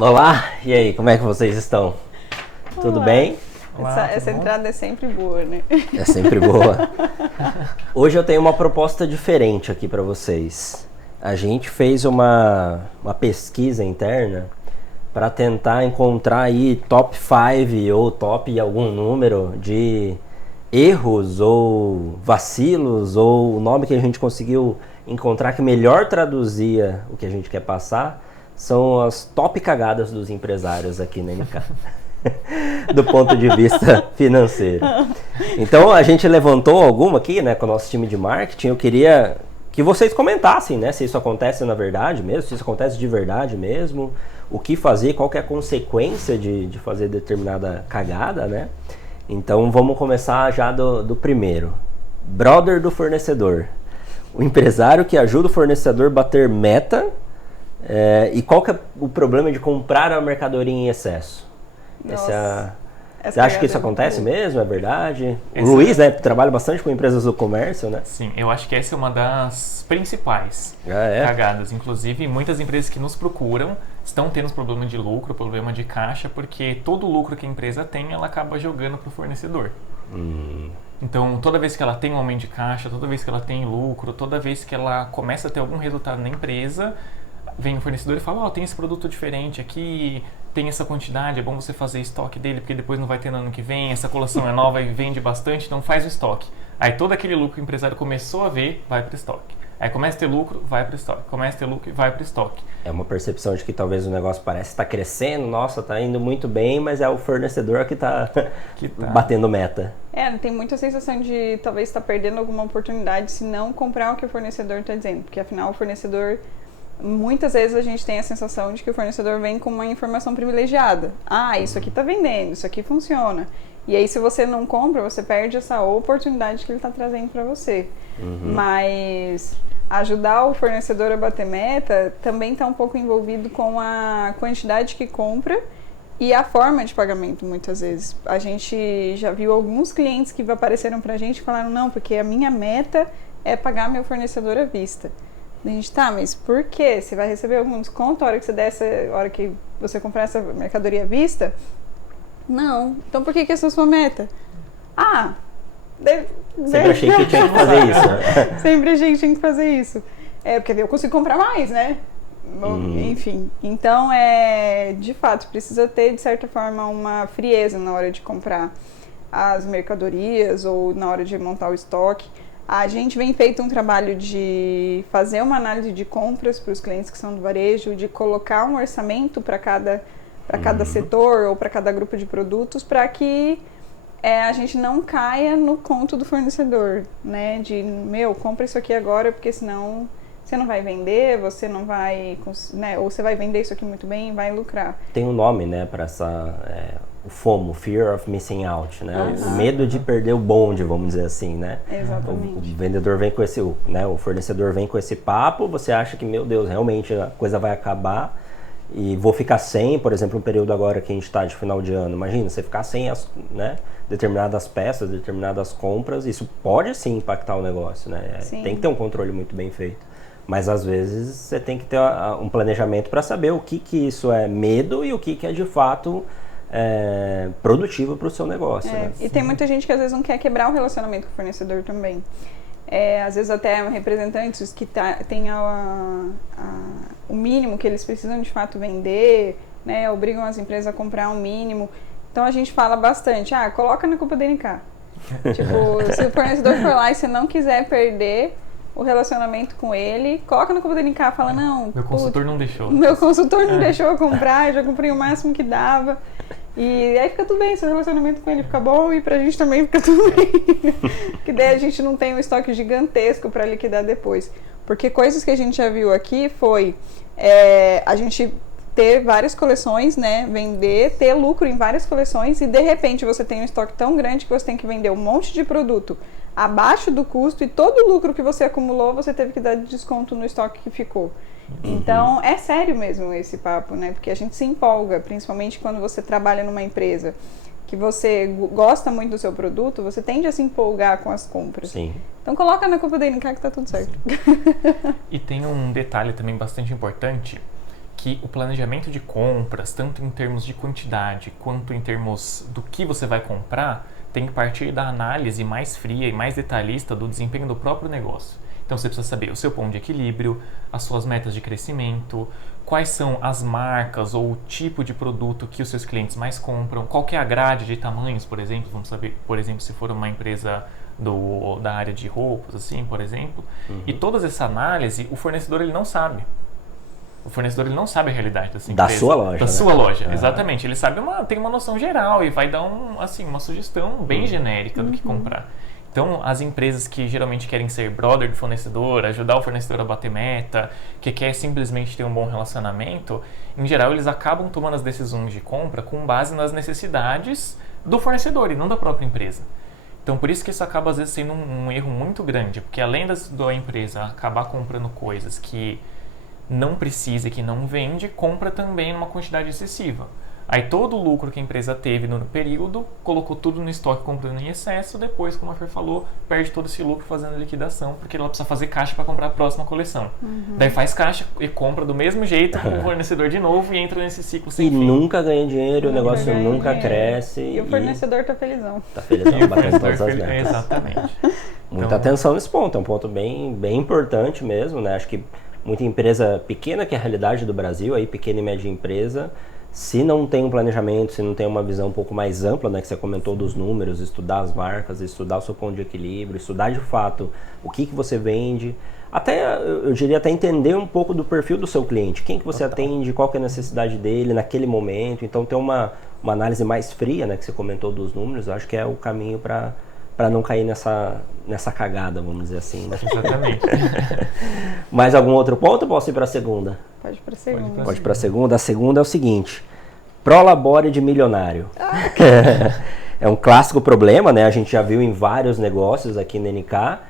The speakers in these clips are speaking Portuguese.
Olá, e aí, como é que vocês estão? Tudo bem? Olá, essa entrada é sempre boa, né? É sempre boa. Hoje eu tenho uma proposta diferente aqui para vocês. A gente fez uma pesquisa interna para tentar encontrar aí top 5 ou top algum número de erros ou vacilos ou o nome que a gente conseguiu encontrar que melhor traduzia o que a gente quer passar são as top cagadas dos empresários aqui na NK. Do ponto de vista financeiro. Então a gente levantou alguma aqui, né, com o nosso time de marketing. Eu queria que vocês comentassem, né, se isso acontece na verdade mesmo, se isso acontece de verdade mesmo, o que fazer, qual que é a consequência de fazer determinada cagada, né? Então vamos começar já do primeiro. Brother do fornecedor. O empresário que ajuda o fornecedor a bater meta. E qual que é o problema de comprar a mercadoria em excesso? Você acha que isso acontece mesmo? É verdade? O Luiz, né, trabalha bastante com empresas do comércio, né? Sim, eu acho que essa é uma das principais cagadas. Inclusive, muitas empresas que nos procuram estão tendo problema de lucro, problema de caixa, porque todo o lucro que a empresa tem, ela acaba jogando para o fornecedor. Então, toda vez que ela tem um aumento de caixa, toda vez que ela tem lucro, toda vez que ela começa a ter algum resultado na empresa, vem o fornecedor e fala, tem esse produto diferente aqui, tem essa quantidade, é bom você fazer estoque dele, porque depois não vai ter no ano que vem, essa coleção é nova e vende bastante, então faz o estoque. Aí todo aquele lucro que o empresário começou a ver, vai para o estoque. Aí começa a ter lucro, vai para o estoque. Começa a ter lucro e vai para o estoque. É uma percepção de que talvez o negócio parece estar crescendo, nossa, está indo muito bem, mas é o fornecedor que está batendo meta. Tem muita sensação de talvez estar perdendo alguma oportunidade se não comprar o que o fornecedor está dizendo, porque afinal o fornecedor... Muitas vezes a gente tem a sensação de que o fornecedor vem com uma informação privilegiada. Isso aqui está vendendo, isso aqui funciona. E aí se você não compra, você perde essa oportunidade que ele está trazendo para você. Mas ajudar o fornecedor a bater meta também está um pouco envolvido com a quantidade que compra e a forma de pagamento, muitas vezes. A gente já viu alguns clientes que apareceram para a gente e falaram, não, porque a minha meta é pagar meu fornecedor à vista. A gente, mas por quê? Você vai receber algum desconto a hora que você der a hora que você comprar essa mercadoria à vista? Não. Então por que essa é a sua meta? Sempre achei que tinha que fazer isso, né? Sempre achei que tinha que fazer isso. Porque eu consigo comprar mais, né? Enfim. Então, de fato, precisa ter, de certa forma, uma frieza na hora de comprar as mercadorias ou na hora de montar o estoque. A gente vem feito um trabalho de fazer uma análise de compras para os clientes que são do varejo, de colocar um orçamento para cada setor ou para cada grupo de produtos, para que a gente não caia no conto do fornecedor, né? De, compra isso aqui agora, porque senão você não vai vender, você não vai, né? Ou você vai vender isso aqui muito bem e vai lucrar. Tem um nome, né, para essa... o FOMO, Fear of Missing Out, né? O medo de perder o bonde, vamos dizer assim, né? Exatamente. O vendedor vem com esse, né? O fornecedor vem com esse papo, você acha que, meu Deus, realmente a coisa vai acabar e vou ficar sem, por exemplo, um período agora que a gente está de final de ano. Imagina, você ficar sem determinadas peças, determinadas compras, isso pode sim impactar o negócio, né? Tem que ter um controle muito bem feito. Mas às vezes você tem que ter um planejamento para saber o que isso é medo e o que é de fato... produtivo para o seu negócio. Né? E tem muita gente que às vezes não quer quebrar o relacionamento com o fornecedor também. Às vezes até representantes que têm o mínimo que eles precisam de fato vender, né? Obrigam as empresas a comprar um mínimo. Então a gente fala bastante, coloca na culpa da NK. Tipo, se o fornecedor for lá e você não quiser perder o relacionamento com ele, coloca na culpa da NK, fala, não... Meu consultor não deixou. Meu consultor não deixou eu comprar, eu já comprei o máximo que dava. E aí fica tudo bem, seu relacionamento com ele fica bom e pra gente também fica tudo bem. Que daí a gente não tem um estoque gigantesco pra liquidar depois. Porque coisas que a gente já viu aqui foi a gente ter várias coleções, né, vender, ter lucro em várias coleções e de repente você tem um estoque tão grande que você tem que vender um monte de produto abaixo do custo e todo o lucro que você acumulou você teve que dar de desconto no estoque que ficou. Então é sério mesmo esse papo, né, porque a gente se empolga, principalmente quando você trabalha numa empresa que você gosta muito do seu produto, você tende a se empolgar com as compras. Sim. Então coloca na culpa da NK que tá tudo certo. E tem um detalhe também bastante importante, que o planejamento de compras, tanto em termos de quantidade quanto em termos do que você vai comprar, tem que partir da análise mais fria e mais detalhista do desempenho do próprio negócio. Então você precisa saber o seu ponto de equilíbrio, as suas metas de crescimento, quais são as marcas ou o tipo de produto que os seus clientes mais compram, qual que é a grade de tamanhos, por exemplo. Vamos saber, por exemplo, se for uma empresa da área de roupas, assim, por exemplo. E toda essa análise, o fornecedor ele não sabe. O fornecedor ele não sabe a realidade dessa empresa. Da sua loja. Da sua loja, exatamente. Ele sabe tem uma noção geral e vai dar uma sugestão bem genérica do que comprar. Então, as empresas que geralmente querem ser brother do fornecedor, ajudar o fornecedor a bater meta, que quer simplesmente ter um bom relacionamento, em geral, eles acabam tomando as decisões de compra com base nas necessidades do fornecedor e não da própria empresa. Então, por isso que isso acaba, às vezes, sendo um erro muito grande, porque além da empresa acabar comprando coisas que não precisa e que não vende, compra também numa quantidade excessiva. Aí todo o lucro que a empresa teve no período, colocou tudo no estoque comprando em excesso, depois, como a Fer falou, perde todo esse lucro fazendo liquidação, porque ela precisa fazer caixa para comprar a próxima coleção. Daí faz caixa e compra do mesmo jeito com o fornecedor de novo e entra nesse ciclo sem fim. E nunca ganha dinheiro, o negócio nunca cresce. E o fornecedor tá felizão. Tá felizão, batendo todas as metas. Exatamente. Muita atenção nesse ponto, é um ponto bem importante mesmo, né? Acho que muita empresa pequena, que é a realidade do Brasil, aí pequena e média empresa, se não tem um planejamento, se não tem uma visão um pouco mais ampla, né, que você comentou dos números, estudar as marcas, estudar o seu ponto de equilíbrio, estudar de fato o que você vende, até, eu diria até entender um pouco do perfil do seu cliente, quem que você atende, qual que é a necessidade dele naquele momento, então ter uma análise mais fria, né, que você comentou dos números, eu acho que é o caminho para não cair nessa cagada, vamos dizer assim. Né? Exatamente. Mais algum outro ponto ou posso ir para a segunda? Pode ir para a segunda. Pode ir para a segunda. A segunda é o seguinte, prolabore de milionário. É um clássico problema, né? A gente já viu em vários negócios aqui na NK.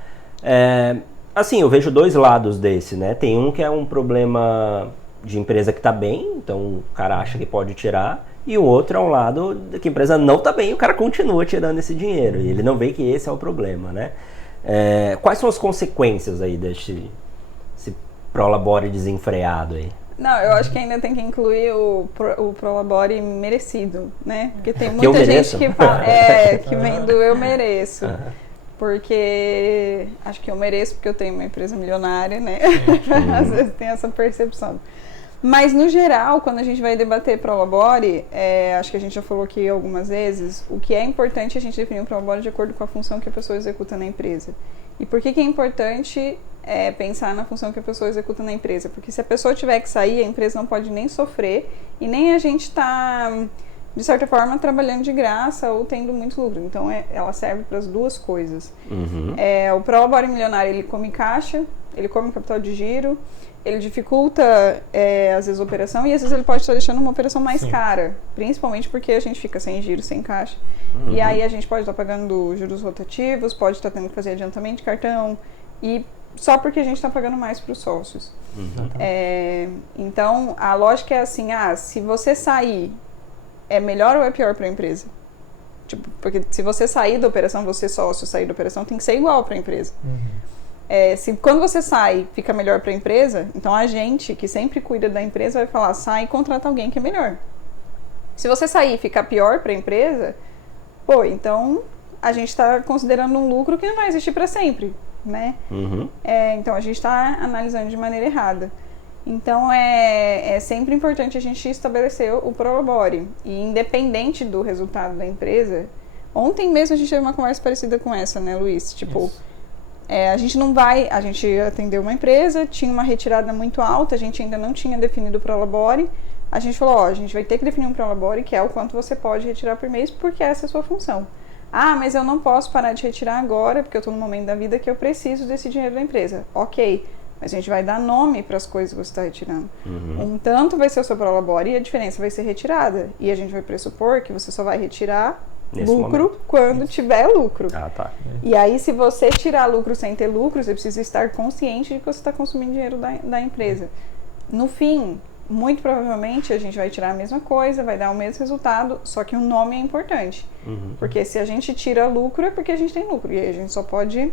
Assim, eu vejo dois lados desse, né? Tem um que é um problema de empresa que está bem, então o cara acha que pode tirar. E o outro é um lado que a empresa não está bem e o cara continua tirando esse dinheiro. E ele não vê que esse é o problema, né? Quais são as consequências aí desse prolabore desenfreado aí? Não, eu acho que ainda tem que incluir o prolabore merecido, né? Porque tem muita gente que fala, que vem do eu mereço. Porque acho que eu mereço porque eu tenho uma empresa milionária, né? Às vezes tem essa percepção. Mas, no geral, quando a gente vai debater prolabore, acho que a gente já falou aqui algumas vezes, o que é importante é a gente definir um prolabore de acordo com a função que a pessoa executa na empresa. E por que é importante pensar na função que a pessoa executa na empresa? Porque se a pessoa tiver que sair, a empresa não pode nem sofrer e nem a gente está, de certa forma, trabalhando de graça ou tendo muito lucro. Então, ela serve para as duas coisas. O prolabore milionário, ele come caixa, ele come capital de giro, ele dificulta, às vezes, a operação e às vezes ele pode estar deixando uma operação mais cara, principalmente porque a gente fica sem giro, sem caixa. E aí a gente pode estar pagando juros rotativos, pode estar tendo que fazer adiantamento de cartão e só porque a gente está pagando mais para os sócios. Então, a lógica é assim, se você sair, é melhor ou é pior para a empresa? Tipo, porque se você sair da operação, você sócio sair da operação, tem que ser igual para a empresa. Se quando você sai, fica melhor para a empresa, então a gente, que sempre cuida da empresa, vai falar, sai e contrata alguém que é melhor. Se você sair e ficar pior para a empresa, então a gente está considerando um lucro que não vai existir para sempre, né? Então a gente está analisando de maneira errada. Então é sempre importante a gente estabelecer o prolabore. E independente do resultado da empresa, ontem mesmo a gente teve uma conversa parecida com essa, né, Luiz? Tipo, a gente atendeu uma empresa, tinha uma retirada muito alta, a gente ainda não tinha definido o prolabore. A gente falou, a gente vai ter que definir um prolabore, que é o quanto você pode retirar por mês, porque essa é a sua função. Mas eu não posso parar de retirar agora, porque eu estou no momento da vida que eu preciso desse dinheiro da empresa. Ok, mas a gente vai dar nome para as coisas que você está retirando. Um tanto vai ser o seu prolabore e a diferença vai ser retirada. E a gente vai pressupor que você só vai retirar nesse lucro momento, quando tiver lucro. E aí, se você tirar lucro sem ter lucro, você precisa estar consciente de que você está consumindo dinheiro da empresa. No fim, muito provavelmente a gente vai tirar a mesma coisa, vai dar o mesmo resultado, só que o nome é importante. Porque se a gente tira lucro, é porque a gente tem lucro. E aí a gente só pode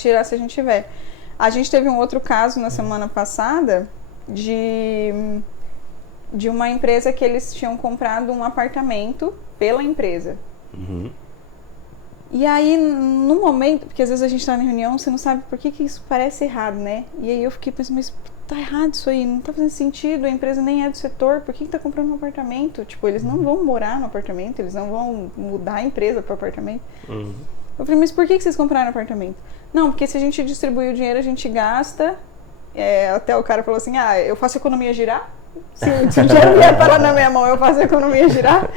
tirar se a gente tiver. A gente teve um outro caso na semana passada, de uma empresa que eles tinham comprado um apartamento pela empresa. Uhum. E aí, no momento, porque às vezes a gente tá na reunião, você não sabe por que isso parece errado, né? E aí eu fiquei pensando, mas tá errado isso aí, não tá fazendo sentido, a empresa nem é do setor, por que tá comprando um apartamento? Tipo, eles não vão morar no apartamento, eles não vão mudar a empresa pro apartamento. Uhum. Eu falei, mas por que vocês compraram apartamento? Não, porque se a gente distribuir o dinheiro, a gente gasta. Até o cara falou assim, eu faço a economia girar? Se o dinheiro vier parar na minha mão, eu faço a economia girar?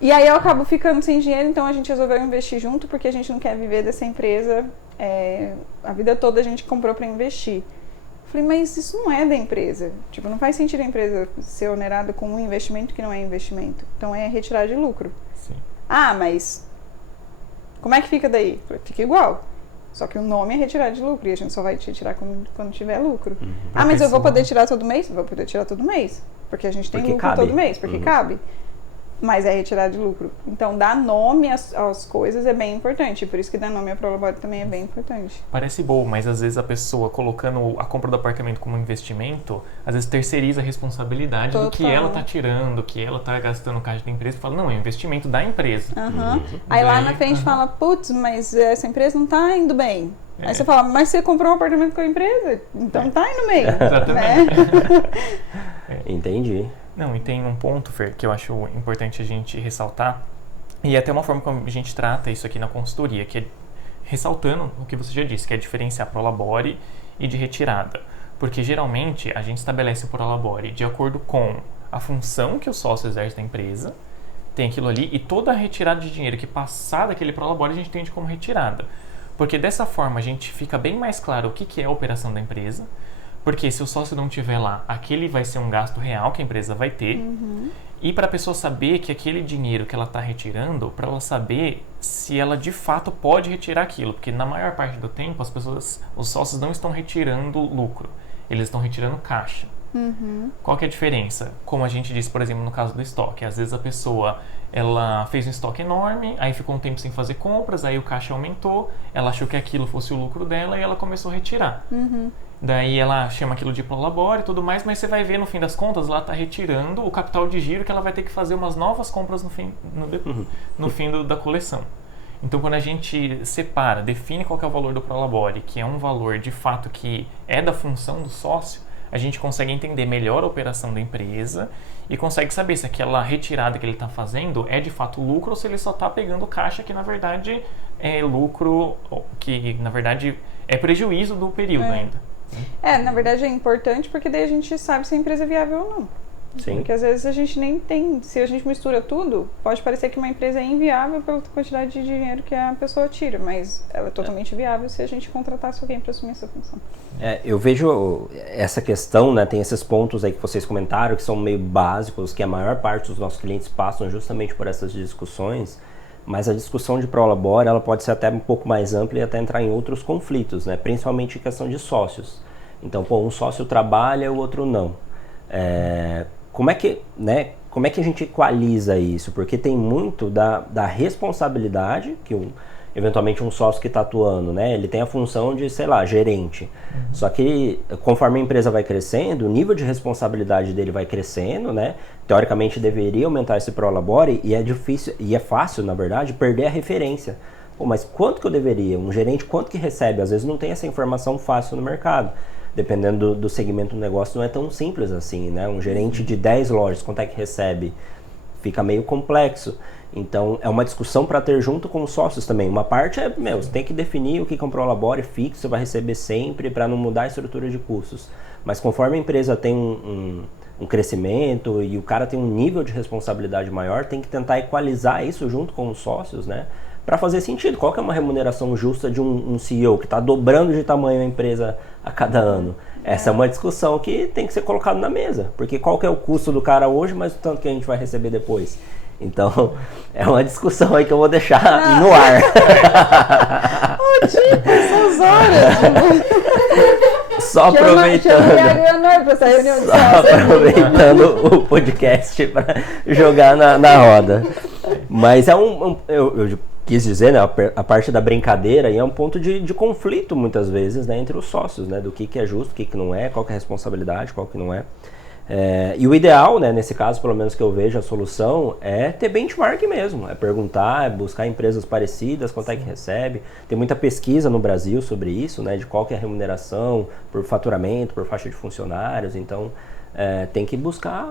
E aí eu acabo ficando sem dinheiro, então a gente resolveu investir junto, porque a gente não quer viver dessa empresa. A vida toda a gente comprou para investir. Eu falei, mas isso não é da empresa. Tipo, não faz sentido a empresa ser onerada com um investimento que não é investimento. Então é retirar de lucro. Sim. Mas como é que fica daí? Eu falei, fica igual. Só que o nome é retirar de lucro e a gente só vai retirar quando tiver lucro. Uhum. Mas eu vou poder tirar todo mês? Vou poder tirar todo mês. Porque a gente tem lucro cabe. todo mês, porque cabe. Mas é retirar de lucro. Então, dar nome às coisas é bem importante. Por isso que dar nome à Prolabore também é bem importante. Parece bom, mas às vezes a pessoa colocando a compra do apartamento como investimento, às vezes terceiriza a responsabilidade do que ela está tirando, que ela está gastando no caixa da empresa e fala, não, é investimento da empresa. Uhum. Aí lá na frente fala, putz, mas essa empresa não está indo bem. Aí você fala, mas você comprou um apartamento com a empresa, então tá indo bem. Exatamente. Entendi. Não, e tem um ponto, Fer, que eu acho importante a gente ressaltar, e até uma forma como a gente trata isso aqui na consultoria, que é ressaltando o que você já disse, que é diferenciar Prolabore e de retirada. Porque geralmente a gente estabelece o Prolabore de acordo com a função que o sócio exerce da empresa, tem aquilo ali, e toda a retirada de dinheiro que passar daquele Prolabore a gente entende como retirada. Porque dessa forma a gente fica bem mais claro o que é a operação da empresa. Porque se o sócio não estiver lá, aquele vai ser um gasto real que a empresa vai ter. Uhum. E para a pessoa saber que aquele dinheiro que ela está retirando, para ela saber se ela de fato pode retirar aquilo. Porque na maior parte do tempo, os sócios não estão retirando lucro. Eles estão retirando caixa. Uhum. Qual que é a diferença? Como a gente disse, por exemplo, no caso do estoque. Às vezes a pessoa ela fez um estoque enorme, aí ficou um tempo sem fazer compras, aí o caixa aumentou, ela achou que aquilo fosse o lucro dela e ela começou a retirar. Uhum. Daí ela chama aquilo de Prolabore e tudo mais, mas você vai ver no fim das contas, ela está retirando o capital de giro que ela vai ter que fazer umas novas compras no fim da coleção. Então quando a gente separa, define qual que é o valor do Prolabore, que é um valor de fato que é da função do sócio, a gente consegue entender melhor a operação da empresa e consegue saber se aquela retirada que ele está fazendo é de fato lucro ou se ele só está pegando caixa que na verdade é lucro, que na verdade é prejuízo do período ainda. Na verdade é importante porque daí a gente sabe se a empresa é viável ou não. Sim. Porque às vezes a gente nem tem, se a gente mistura tudo, pode parecer que uma empresa é inviável pela quantidade de dinheiro que a pessoa tira, mas ela é totalmente viável se a gente contratasse alguém para assumir essa função. Eu vejo essa questão, né, tem esses pontos aí que vocês comentaram, que são meio básicos, que a maior parte dos nossos clientes passam justamente por essas discussões, mas a discussão de Prolabore, ela pode ser até um pouco mais ampla e até entrar em outros conflitos, né, principalmente em questão de sócios. Então, um sócio trabalha, o outro não. Como é que a gente equaliza isso? Porque tem muito da responsabilidade que eventualmente um sócio que está atuando, né? Ele tem a função de, sei lá, gerente. Uhum. Só que conforme a empresa vai crescendo, o nível de responsabilidade dele vai crescendo, né? Teoricamente deveria aumentar esse Prolabore e é difícil, e é fácil, na verdade, perder a referência. Mas quanto que eu deveria? Um gerente, quanto que recebe? Às vezes não tem essa informação fácil no mercado. Dependendo do segmento do negócio, não é tão simples assim, né? Um gerente de 10 lojas, quanto é que recebe? Fica meio complexo. Então, é uma discussão para ter junto com os sócios também. Uma parte é, você tem que definir o que é um Prolabore fixo, você vai receber sempre para não mudar a estrutura de custos. Mas conforme a empresa tem um crescimento e o cara tem um nível de responsabilidade maior, tem que tentar equalizar isso junto com os sócios, né? Para fazer sentido. Qual que é uma remuneração justa de um CEO que está dobrando de tamanho a empresa a cada ano? Essa é uma discussão que tem que ser colocada na mesa, porque qual que é o custo do cara hoje, mas o tanto que a gente vai receber depois. Então, é uma discussão aí que eu vou deixar no ar. Essas horas! Só aproveitando o podcast para jogar na roda. Mas quis dizer, né, a parte da brincadeira, e é um ponto de conflito muitas vezes, né, entre os sócios, né, do que é justo, o que não é, qual que é a responsabilidade, qual que não é. E o ideal, né, nesse caso, pelo menos que eu vejo a solução, é ter benchmark mesmo, é perguntar, é buscar empresas parecidas, quanto é que recebe. Tem muita pesquisa no Brasil sobre isso, né, de qual que é a remuneração por faturamento, por faixa de funcionários, então tem que buscar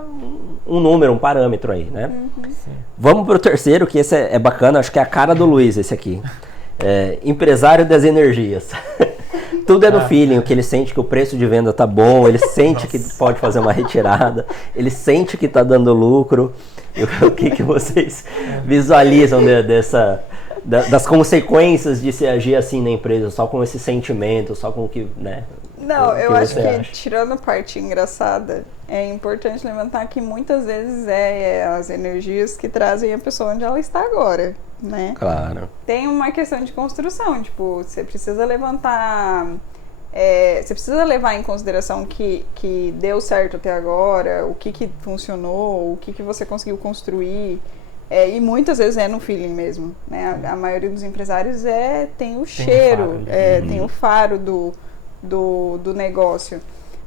um número, um parâmetro aí, né? Vamos para o terceiro, que esse é bacana, acho que é a cara do Luiz esse aqui. Empresário das energias. Tudo é no feeling, o que ele sente que o preço de venda tá bom, ele sente que pode fazer uma retirada, ele sente que tá dando lucro. O que vocês visualizam das consequências de se agir assim na empresa, só com esse sentimento, só com o que, né? Não, eu acho que, tirando a parte engraçada, é importante levantar que muitas vezes as energias que trazem a pessoa onde ela está agora, né? Claro. Tem uma questão de construção, tipo, você precisa levantar... você precisa levar em consideração que deu certo até agora, o que funcionou, o que você conseguiu construir. E muitas vezes é no feeling mesmo, né? A maioria dos empresários tem o cheiro, tem o faro do negócio.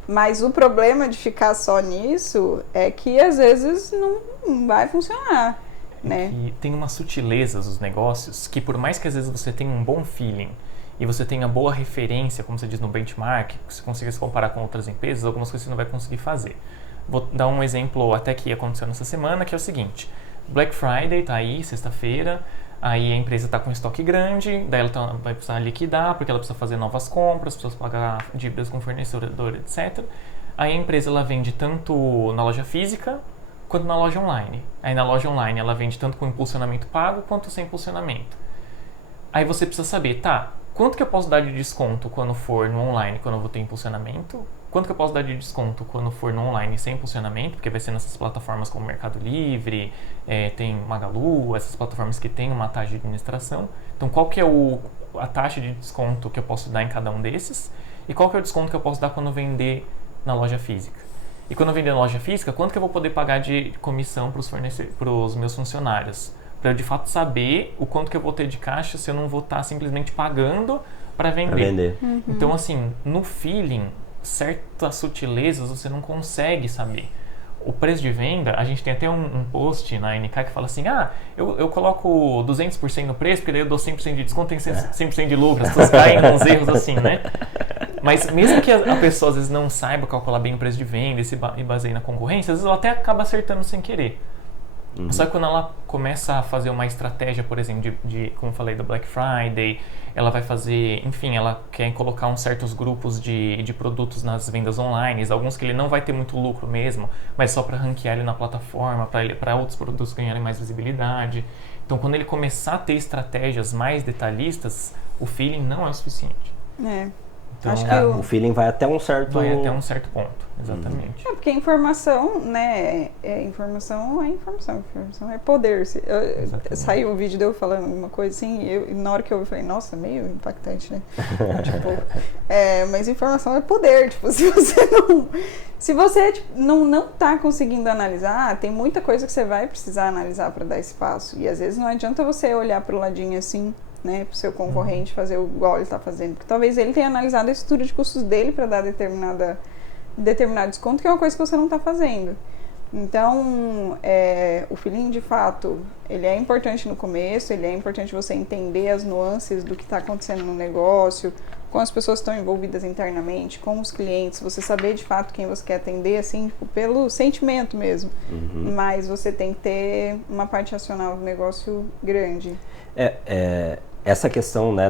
Mas o problema de ficar só nisso é que às vezes não vai funcionar, né? E tem umas sutilezas dos negócios que, por mais que às vezes você tenha um bom feeling e você tenha boa referência, como você diz no benchmark, que você consiga se comparar com outras empresas, algumas coisas você não vai conseguir fazer. Vou dar um exemplo até que aconteceu nessa semana, que é o seguinte: Black Friday tá aí, sexta-feira, aí a empresa está com estoque grande, daí ela vai precisar liquidar, porque ela precisa fazer novas compras, precisa pagar dívidas com fornecedor, etc. Aí a empresa ela vende tanto na loja física quanto na loja online. Aí na loja online ela vende tanto com impulsionamento pago quanto sem impulsionamento. Aí você precisa saber, quanto que eu posso dar de desconto quando for no online, quando eu vou ter impulsionamento? Quanto que eu posso dar de desconto quando for no online sem impulsionamento? Porque vai ser nessas plataformas como Mercado Livre, tem Magalu, essas plataformas que tem uma taxa de administração. Então, qual que é a taxa de desconto que eu posso dar em cada um desses? E qual que é o desconto que eu posso dar quando eu vender na loja física? E quando eu vender na loja física, quanto que eu vou poder pagar de comissão para os meus funcionários? Para eu, de fato, saber o quanto que eu vou ter de caixa se eu não vou estar simplesmente pagando para vender. Então, assim, no feeling, certas sutilezas você não consegue saber. O preço de venda, a gente tem até um post na NK que fala assim, eu coloco 200% no preço, porque daí eu dou 100% de desconto, tem 100% de lucro. As pessoas caem uns erros assim, né? Mas mesmo que a pessoa às vezes não saiba calcular bem o preço de venda e baseie na concorrência, às vezes ela até acaba acertando sem querer. Só que quando ela começa a fazer uma estratégia, por exemplo, como eu falei, do Black Friday, ela vai fazer, enfim, ela quer colocar uns certos grupos de produtos nas vendas online, alguns que ele não vai ter muito lucro mesmo, mas só para ranquear ele na plataforma, para outros produtos ganharem mais visibilidade. Então, quando ele começar a ter estratégias mais detalhistas, o feeling não é o suficiente. Então, acho que o feeling vai até um certo... Vai até um certo ponto, exatamente. Porque informação, né, informação é poder. Saiu um vídeo de eu falando uma coisa assim, na hora que eu falei, nossa, meio impactante, né? Mas informação é poder, tipo, se você não tá conseguindo analisar, tem muita coisa que você vai precisar analisar para dar espaço. E às vezes não adianta você olhar pro ladinho assim, né, para o seu concorrente fazer igual ele está fazendo, porque talvez ele tenha analisado a estrutura de custos dele para dar determinado desconto, que é uma coisa que você não está fazendo. Então, o feeling, de fato, ele é importante no começo, ele é importante você entender as nuances do que está acontecendo no negócio, com as pessoas que estão envolvidas internamente, com os clientes, você saber de fato quem você quer atender, assim, tipo, pelo sentimento mesmo. Mas você tem que ter uma parte racional do negócio grande. Essa questão, né,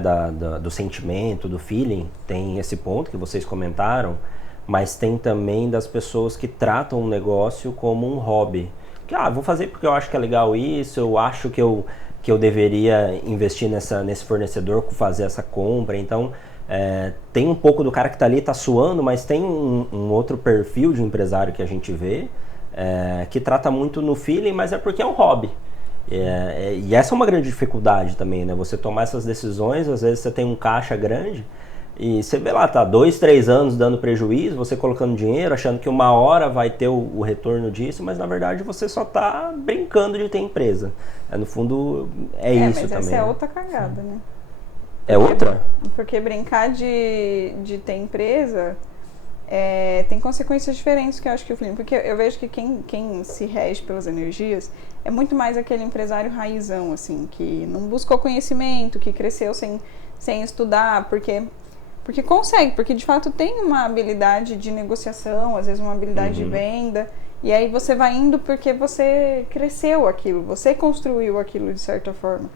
do sentimento, do feeling, tem esse ponto que vocês comentaram, mas tem também das pessoas que tratam o negócio como um hobby. Que, vou fazer porque eu acho que é legal isso, eu acho que eu deveria investir nesse fornecedor, fazer essa compra. Então, tem um pouco do cara que está ali, está suando, mas tem um outro perfil de empresário que a gente vê, que trata muito no feeling, mas é porque é um hobby. E essa é uma grande dificuldade também, né? Você tomar essas decisões, às vezes você tem um caixa grande, E você vê lá, tá 2, 3 anos dando prejuízo, você colocando dinheiro, achando que uma hora vai ter o retorno disso, mas na verdade você só tá brincando de ter empresa. No fundo, é isso mas também. Essa é outra cagada, né? É outra? Porque brincar de ter empresa tem consequências diferentes que eu acho que o Felipe... Porque eu vejo que quem se rege pelas energias é muito mais aquele empresário raizão, assim, que não buscou conhecimento, que cresceu sem estudar, porque consegue, porque de fato tem uma habilidade de negociação, às vezes uma habilidade de venda, e aí você vai indo porque você cresceu aquilo, você construiu aquilo de certa forma.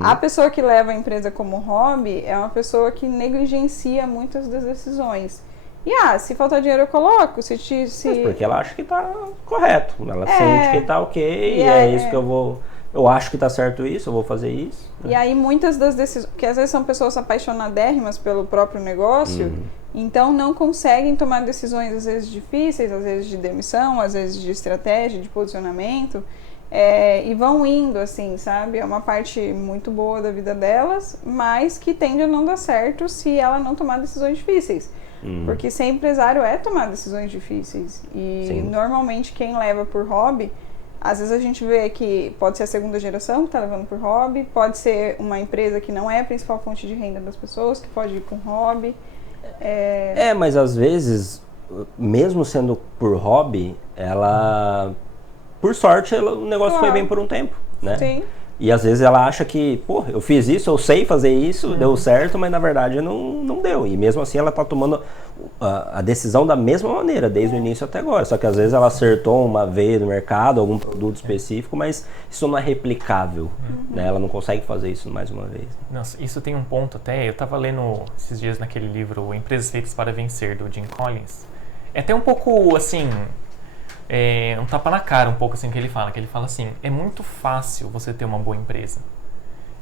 A pessoa que leva a empresa como hobby é uma pessoa que negligencia muitas das decisões. E se faltar dinheiro eu coloco, Mas porque ela acha que tá correto, ela sente que tá ok, isso que eu acho que tá certo isso, eu vou fazer isso. E aí muitas das decisões, porque às vezes são pessoas apaixonadérrimas pelo próprio negócio, então não conseguem tomar decisões às vezes difíceis, às vezes de demissão, às vezes de estratégia, de posicionamento, e vão indo assim, sabe? É uma parte muito boa da vida delas, mas que tende a não dar certo se ela não tomar decisões difíceis. Porque ser empresário é tomar decisões difíceis. E normalmente quem leva por hobby, às vezes a gente vê que pode ser a segunda geração que está levando por hobby, pode ser uma empresa que não é a principal fonte de renda das pessoas, que pode ir com hobby. Mas às vezes, mesmo sendo por hobby, ela... Por sorte, o negócio foi bem por um tempo, né? Sim. E às vezes ela acha que, eu fiz isso, eu sei fazer isso, deu certo, mas na verdade não deu. E mesmo assim ela está tomando a decisão da mesma maneira, desde o início até agora. Só que às vezes ela acertou uma vez no mercado, algum produto específico, mas isso não é replicável, né? Ela não consegue fazer isso mais uma vez. Nossa, isso tem um ponto até, eu estava lendo esses dias naquele livro Empresas Feitas para Vencer, do Jim Collins. É até um pouco, assim... um tapa na cara um pouco assim que ele fala assim, é muito fácil você ter uma boa empresa,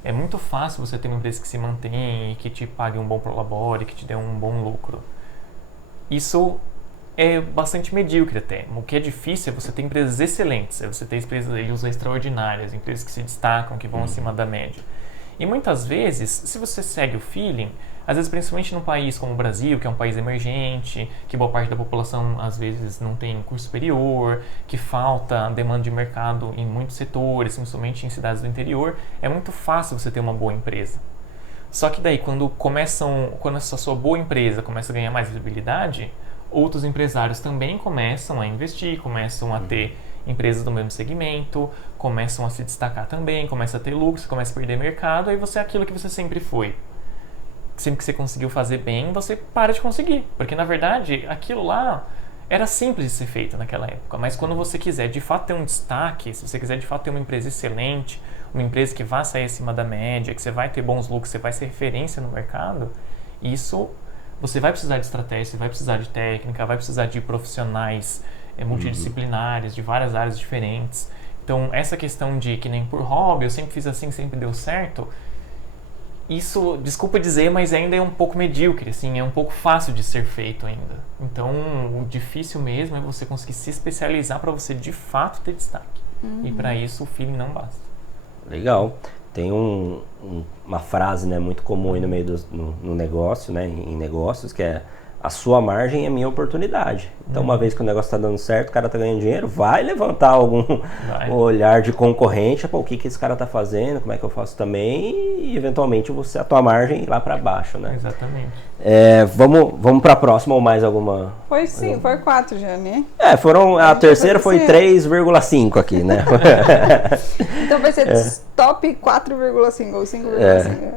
é muito fácil você ter uma empresa que se mantém e que te pague um bom prolabore, que te dê um bom lucro. Isso é bastante medíocre até. O que é difícil é você ter empresas excelentes, é você ter empresas extraordinárias, empresas que se destacam, que vão acima da média. E muitas vezes, se você segue o feeling, às vezes principalmente num país como o Brasil, que é um país emergente, que boa parte da população às vezes não tem curso superior, que falta demanda de mercado em muitos setores, principalmente em cidades do interior, é muito fácil você ter uma boa empresa. Só que daí, quando essa sua boa empresa começa a ganhar mais visibilidade, outros empresários também começam a investir, começam a ter empresas do mesmo segmento, começam a se destacar também, começa a ter lucro, você começa a perder mercado, aí você é aquilo que você sempre foi. Sempre que você conseguiu fazer bem, você para de conseguir. Porque, na verdade, aquilo lá era simples de ser feito naquela época. Mas quando você quiser, de fato, ter um destaque, se você quiser, de fato, ter uma empresa excelente, uma empresa que vai sair acima da média, que você vai ter bons lucros, você vai ser referência no mercado, isso, você vai precisar de estratégia, você vai precisar de técnica, vai precisar de profissionais multidisciplinares, de várias áreas diferentes. Então, essa questão de que nem por hobby, eu sempre fiz assim, sempre deu certo... Isso, desculpa dizer, mas ainda é um pouco medíocre, assim, é um pouco fácil de ser feito ainda. Então, o difícil mesmo é você conseguir se especializar para você de fato ter destaque. E para isso o feeling não basta. Legal. Tem uma frase, né, muito comum aí no meio no negócio, né, em negócios, que é: a sua margem é a minha oportunidade. Então, uma vez que o negócio está dando certo, o cara está ganhando dinheiro, vai levantar algum olhar de concorrente. O que esse cara está fazendo, como é que eu faço também, e eventualmente a tua margem ir lá para baixo, né? Exatamente. Vamos para a próxima ou mais alguma? Foi 4 já, né? A terceira foi 3,5 aqui, né? Então vai ser top 4,5 ou 5,5.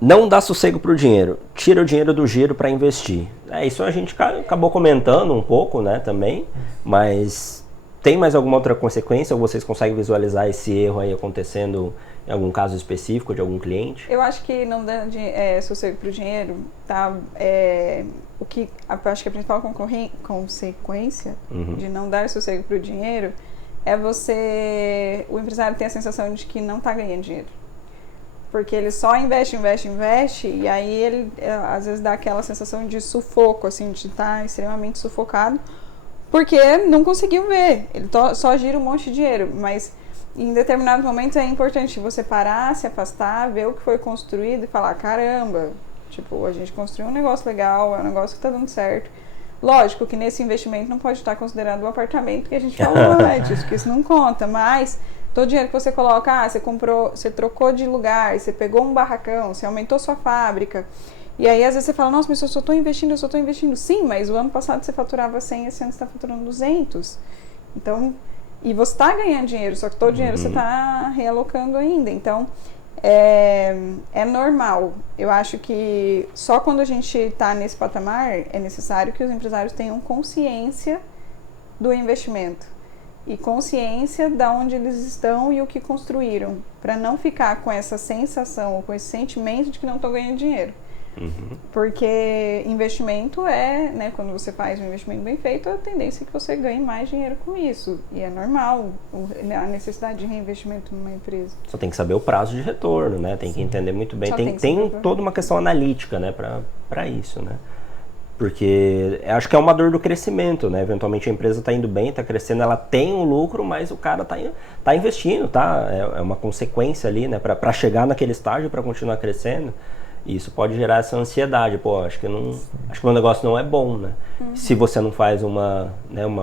Não dá sossego pro dinheiro, tira o dinheiro do giro para investir. Isso a gente acabou comentando um pouco, né, também, mas tem mais alguma outra consequência ou vocês conseguem visualizar esse erro aí acontecendo em algum caso específico de algum cliente? Eu acho que não dá sossego pro dinheiro, tá? Acho que a principal consequência de não dar sossego pro dinheiro é o empresário ter a sensação de que não tá ganhando dinheiro. Porque ele só investe, e aí ele às vezes dá aquela sensação de sufoco, assim, de estar extremamente sufocado, porque não conseguiu ver, ele só gira um monte de dinheiro, mas em determinados momentos é importante você parar, se afastar, ver o que foi construído e falar: caramba, Tipo, a gente construiu um negócio legal, é um negócio que tá dando certo. Lógico que nesse investimento não pode estar considerado o apartamento que a gente falou antes, porque isso não conta, mas todo o dinheiro que você coloca, você comprou, você trocou de lugar, você pegou um barracão, você aumentou sua fábrica, e aí às vezes você fala, nossa, mas eu só estou investindo. Sim, mas o ano passado você faturava 100, esse ano você está faturando 200. Então, e você está ganhando dinheiro, só que todo o dinheiro você está realocando ainda. Então, é normal. Eu acho que só quando a gente está nesse patamar é necessário que os empresários tenham consciência do investimento e consciência de onde eles estão e o que construíram, para não ficar com essa sensação ou com esse sentimento de que não estão ganhando dinheiro. Porque investimento né, quando você faz um investimento bem feito, a tendência é que você ganhe mais dinheiro com isso. E é normal a necessidade de reinvestimento numa empresa. Só tem que saber o prazo de retorno, né? Tem que entender muito bem. Tem toda uma questão analítica, né, para isso, né? Porque acho que é uma dor do crescimento, né? Eventualmente a empresa está indo bem, está crescendo, ela tem um lucro, mas o cara tá investindo, tá? É uma consequência ali, né? Para chegar naquele estágio, para continuar crescendo. E isso pode gerar essa ansiedade. Pô, acho que o negócio não é bom, né? Se você não faz uma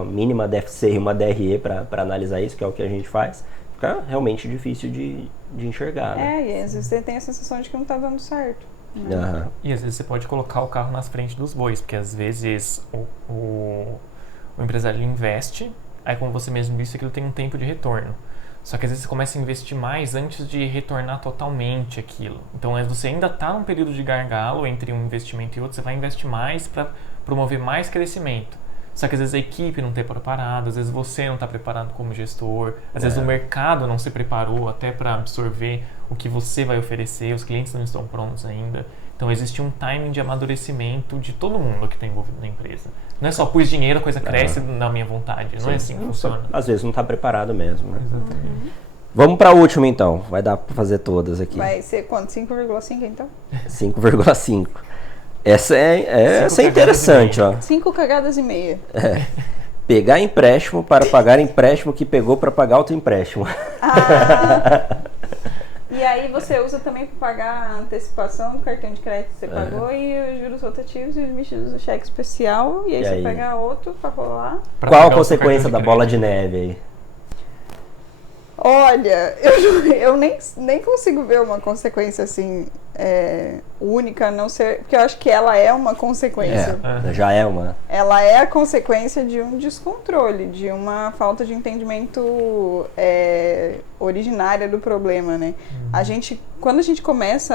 mínima DFC e uma DRE para analisar isso, que é o que a gente faz, fica realmente difícil de enxergar, né? E às vezes você tem a sensação de que não está dando certo. E às vezes você pode colocar o carro nas frentes dos bois, porque às vezes o empresário investe, aí como você mesmo disse, aquilo tem um tempo de retorno. Só que às vezes você começa a investir mais antes de retornar totalmente aquilo. Então você ainda está num período de gargalo entre um investimento e outro, você vai investir mais para promover mais crescimento. Só que às vezes a equipe não está preparada, às vezes você não está preparado como gestor, às vezes o mercado não se preparou até para absorver o que você vai oferecer, os clientes não estão prontos ainda. Então existe um timing de amadurecimento de todo mundo que está envolvido na empresa. Não é só pus dinheiro, a coisa cresce na minha vontade. Não é assim que funciona. Às vezes não está preparado mesmo, né? Exatamente. Vamos para a última então. Vai dar para fazer todas aqui. Vai ser quanto? 5,5 então? 5,5. Essa é interessante, ó. 5 cagadas e meia. Pegar empréstimo para pagar empréstimo que pegou para pagar outro empréstimo. E aí você usa também para pagar a antecipação do cartão de crédito que você pagou e os juros rotativos e os emitidos do cheque especial. E aí você pega outro para rolar. Qual a consequência da bola de neve aí? Olha, eu nem consigo ver uma consequência assim única, a não ser... Porque eu acho que ela é uma consequência. Já é uma. Ela é a consequência de um descontrole, de uma falta de entendimento originária do problema, né? Quando a gente começa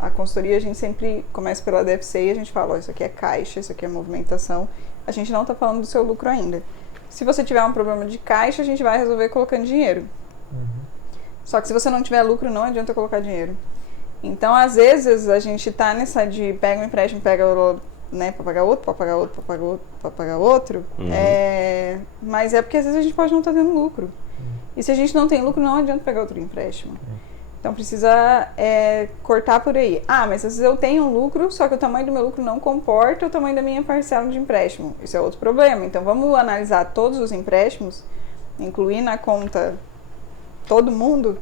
a consultoria, a gente sempre começa pela DFC e a gente fala, isso aqui é caixa, isso aqui é movimentação. A gente não está falando do seu lucro ainda. Se você tiver um problema de caixa, a gente vai resolver colocando dinheiro. Só que se você não tiver lucro, não adianta colocar dinheiro. Então, às vezes, a gente tá nessa de pega um empréstimo, pega, né, para pagar outro, para pagar outro, para pagar outro, para pagar outro. Mas é porque às vezes a gente pode não estar tendo lucro. E se a gente não tem lucro, não adianta pegar outro empréstimo. Então, precisa cortar por aí. Mas às vezes eu tenho um lucro, só que o tamanho do meu lucro não comporta o tamanho da minha parcela de empréstimo. Isso é outro problema. Então, vamos analisar todos os empréstimos, incluir na conta todo mundo,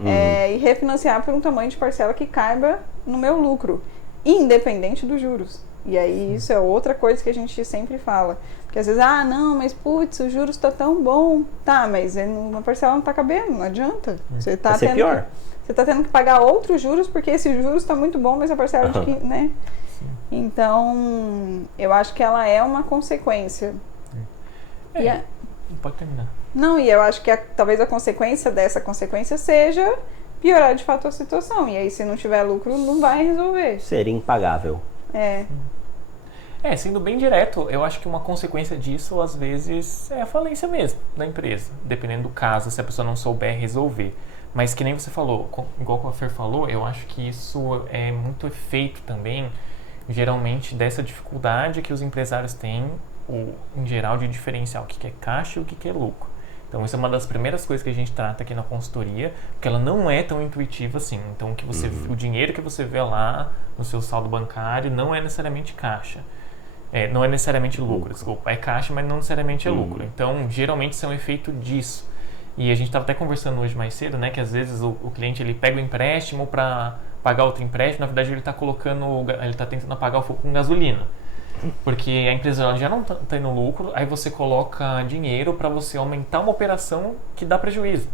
e refinanciar por um tamanho de parcela que caiba no meu lucro, independente dos juros. E aí, isso é outra coisa que a gente sempre fala. Porque às vezes, não, mas putz, o juros tá tão bom. Tá, mas uma parcela não tá cabendo, não adianta. Você tá Vai ser pior. Você tá tendo que pagar outros juros, porque esse juros tá muito bom, mas a parcela de que, né? Então, eu acho que ela é uma consequência. Pode terminar. Não, e eu acho que talvez a consequência dessa consequência seja piorar de fato a situação. E aí, se não tiver lucro, não vai resolver. Seria impagável. Sendo bem direto, eu acho que uma consequência disso, às vezes, é a falência mesmo da empresa. Dependendo do caso, se a pessoa não souber resolver. Mas que nem você falou, igual a Fer falou, eu acho que isso é muito efeito também, geralmente, dessa dificuldade que os empresários têm, em geral, de diferenciar o que é caixa e o que é lucro. Então, isso é uma das primeiras coisas que a gente trata aqui na consultoria, porque ela não é tão intuitiva assim. Então, o dinheiro que você vê lá no seu saldo bancário não é necessariamente caixa. Não é necessariamente lucro, desculpa. É caixa, mas não necessariamente é lucro. Então, geralmente, isso é um efeito disso. E a gente estava até conversando hoje mais cedo, né, que às vezes o cliente ele pega o empréstimo para pagar outro empréstimo, na verdade ele está tentando apagar o fogo com gasolina. Porque a empresa já não está tendo lucro, aí você coloca dinheiro para você aumentar uma operação que dá prejuízo.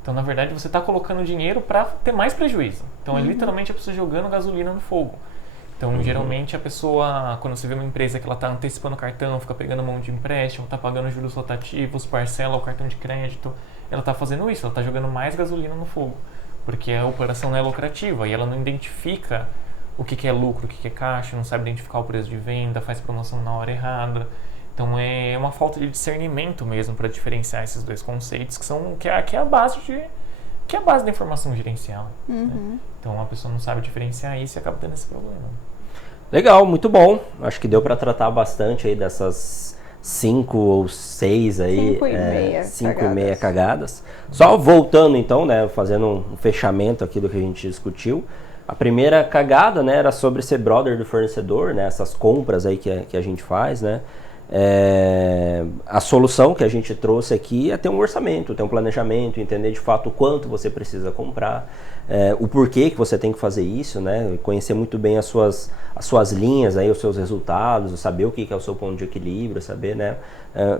Então, na verdade, você está colocando dinheiro para ter mais prejuízo. Então, é literalmente a pessoa jogando gasolina no fogo. Então, geralmente, a pessoa, quando você vê uma empresa que ela está antecipando o cartão, fica pegando um monte de empréstimo, está pagando juros rotativos, parcela o cartão de crédito, ela está fazendo isso, ela está jogando mais gasolina no fogo. Porque a operação não é lucrativa e ela não identifica o que é lucro, o que é caixa, não sabe identificar o preço de venda, faz promoção na hora errada. Então é uma falta de discernimento mesmo para diferenciar esses dois conceitos que é a base da informação gerencial. Né? Então a pessoa não sabe diferenciar isso e acaba tendo esse problema. Legal, muito bom. Acho que deu para tratar bastante aí dessas 5 ou 6 aí, 5 e meia cagadas. Só voltando então, né, fazendo um fechamento aqui do que a gente discutiu. A primeira cagada, né, era sobre ser brother do fornecedor, né, essas compras aí que a gente faz, né. A solução que a gente trouxe aqui é ter um orçamento, ter um planejamento, entender de fato o quanto você precisa comprar, o porquê que você tem que fazer isso, né? Conhecer muito bem as suas linhas, aí, os seus resultados, saber o que é o seu ponto de equilíbrio, saber, né?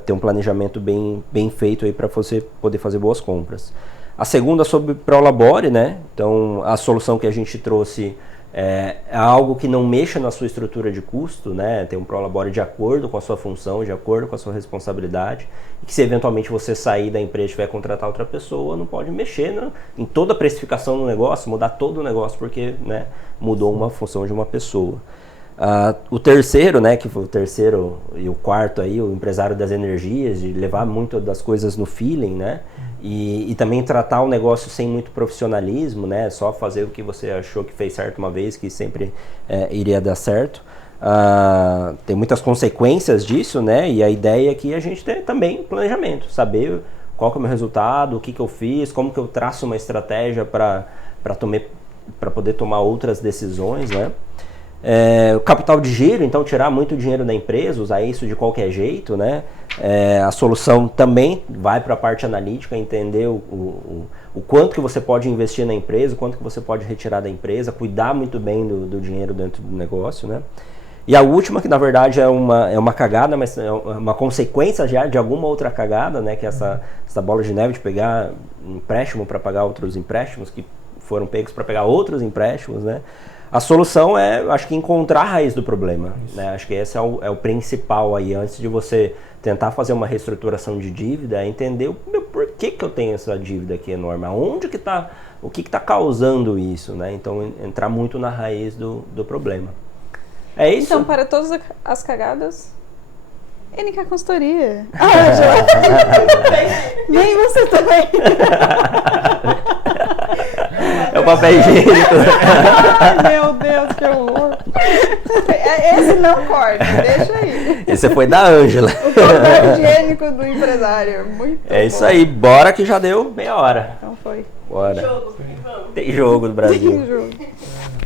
Ter um planejamento bem feito aí para você poder fazer boas compras. A segunda sobre Prolabore, né? Então a solução que a gente trouxe é algo que não mexa na sua estrutura de custo, né? Tem um Prolabore de acordo com a sua função, de acordo com a sua responsabilidade, e que se eventualmente você sair da empresa e tiver que contratar outra pessoa, não pode mexer em toda a precificação do negócio, mudar todo o negócio porque, né, mudou uma função de uma pessoa. O terceiro, né, que foi o terceiro e o quarto aí, o empresário das energias, de levar muito das coisas no feeling, né? E também tratar o negócio sem muito profissionalismo, né? Só fazer o que você achou que fez certo uma vez, que sempre iria dar certo. Tem muitas consequências disso, né? E a ideia é que a gente tem também planejamento, saber qual que é o meu resultado, o que eu fiz, como que eu traço uma estratégia para poder tomar outras decisões, né? O capital de giro, então tirar muito dinheiro da empresa, usar isso de qualquer jeito, né? A solução também vai para a parte analítica, entender o quanto que você pode investir na empresa, o quanto que você pode retirar da empresa, cuidar muito bem do dinheiro dentro do negócio, né? E a última, que na verdade é uma cagada, mas é uma consequência já de alguma outra cagada, né? Que é essa bola de neve de pegar empréstimo para pagar outros empréstimos, que foram pegos para pegar outros empréstimos, né? A solução acho que encontrar a raiz do problema, né? Acho que esse é o principal aí, antes de você tentar fazer uma reestruturação de dívida, é entender por que eu tenho essa dívida aqui enorme, aonde que tá, o que está causando isso, né? Então, entrar muito na raiz do problema. É isso? Então, para todas as cagadas, NK Consultoria. Nem você também. É o papel higiênico. Ai, meu Deus, que horror. Esse não corta, deixa aí. Esse foi da Ângela. O papel higiênico do empresário. Muito bom. Isso aí, bora que já deu meia hora. Então foi. Bora. Jogo. Tem jogo do Brasil. Tem jogo.